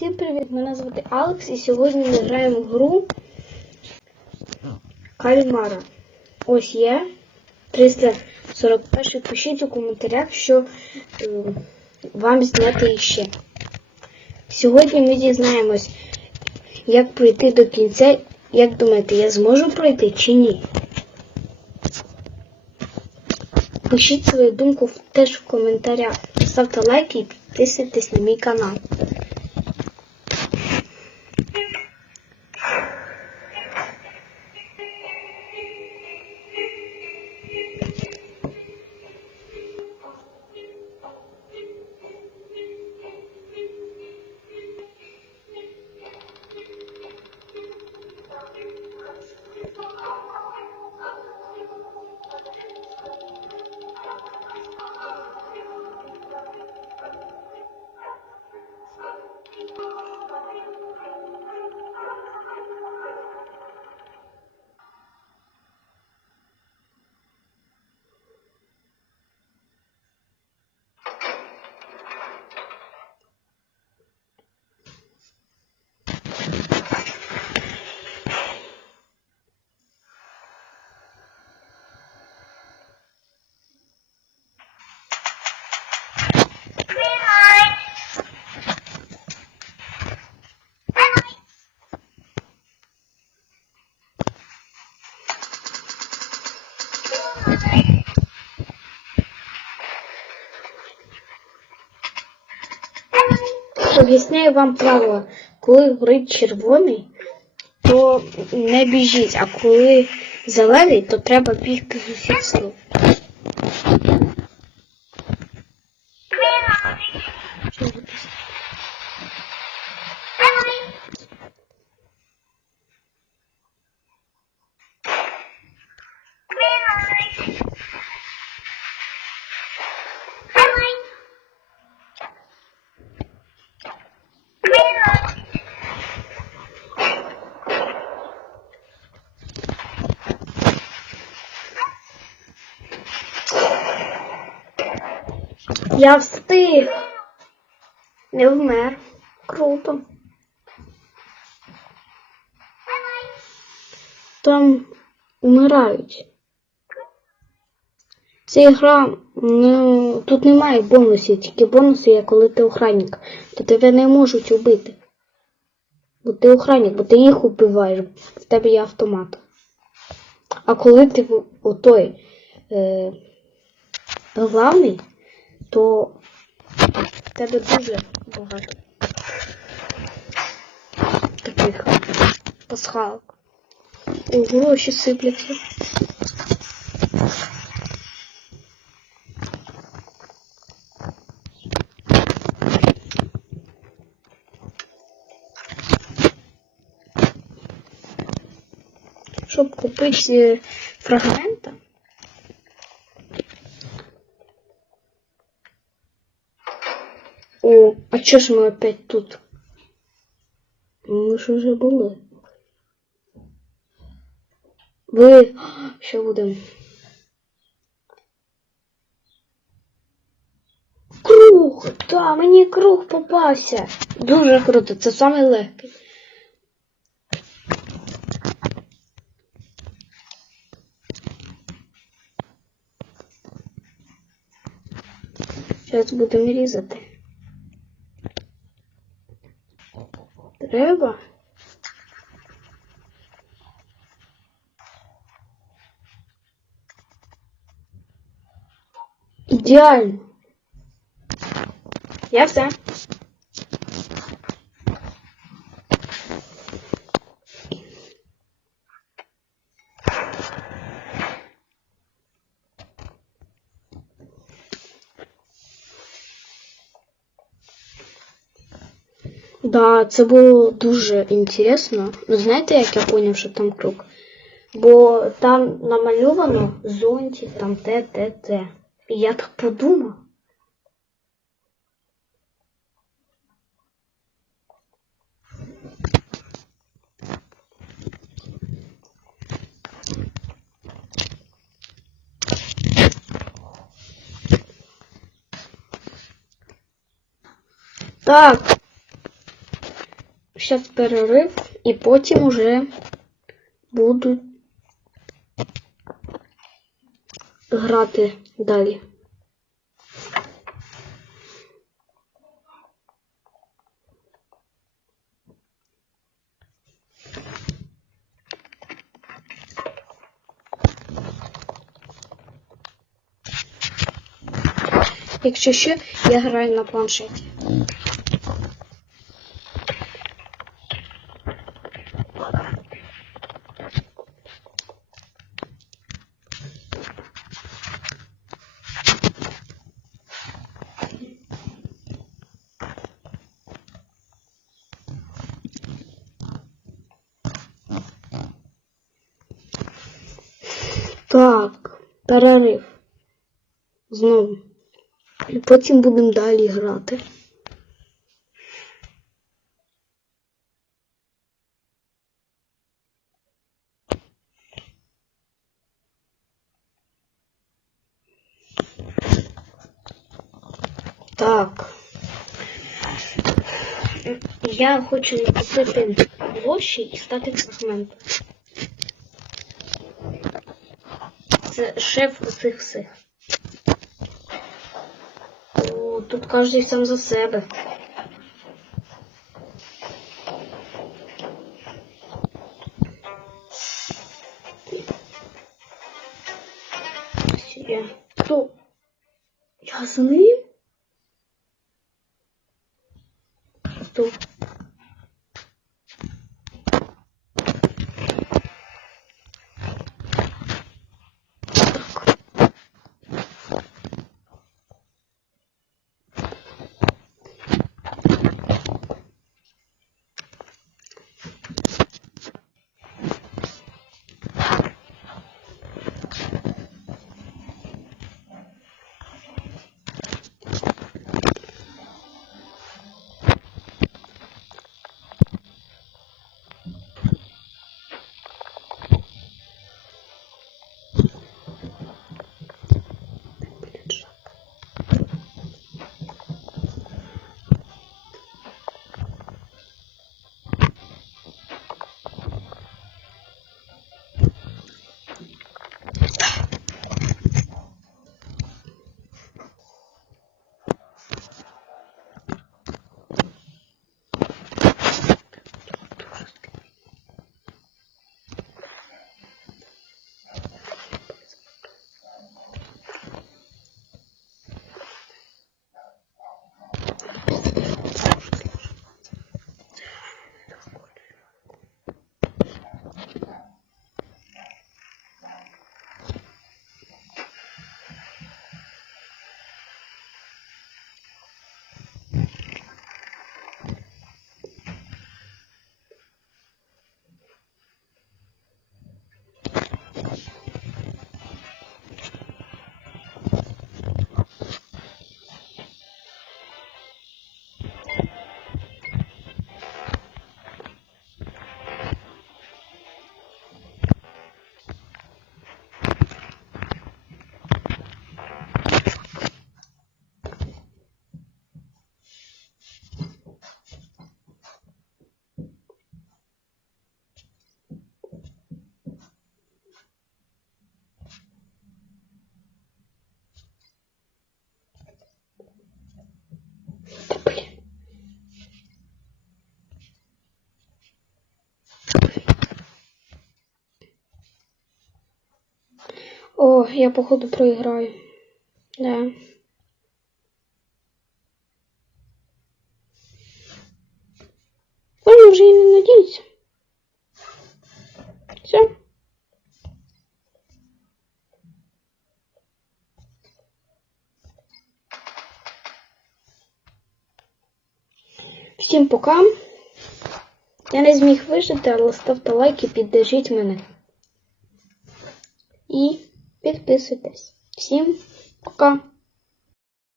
Всім привіт! Мене звати Алекс і сьогодні ми граємо в гру Кальмара. Ось є 341. Пишіть у коментарях, що е, вам зняти іще. Сьогодні ми дізнаємось, як пройти до кінця. Як думаєте, я зможу пройти чи ні? Пишіть свою думку теж в коментарях. Ставте лайки і підписуйтесь на мій канал. Об'ясняю вам правило. Коли горить червоний, то не біжіть, а коли зелений, то треба бігти з усіх сил. Я встиг. Не вмер. Круто. Там вмирають. Ця гра, ну, тут немає бонусів, тільки бонуси є, коли ти охранник. То тебе не можуть убити. Бо ти охранник, бо ти їх убиваєш, в тебе є автомат. А коли ти отой е, главний, то в тебе дуже багато таких пасхалок. О, гроші сипляться. Щоб купити фрагмента, О, а чё ж мы опять тут? Мы ж уже були. Ви що будемо? Круг! Та, мені круг попався. Дуже круто, це самий легкий. Зараз будемо різати. Треба. Ідеально. Я все. Да, це було дуже інтересно. Ну, знаєте, як я зрозумів, що там круг? Бо там намальовано зонтик, там те, те, те. І я так подумав. Так. Зараз перерив і потім уже буду грати далі. Якщо що, я граю на планшеті. Так, перерив. Знову. І потім будемо далі грати. Так. Я хочу купити гроші і стати фрагментом. Це шеф усіх всіх. Тут кожен сам за себе. Хто? Я? Хто? О, я походу проиграю. Да. Можно уже и не надеяться. Все. Всім пока. Я не зміг вижити, але ставте лайки, піддержіть мене. І підписуйтесь. Всім пока!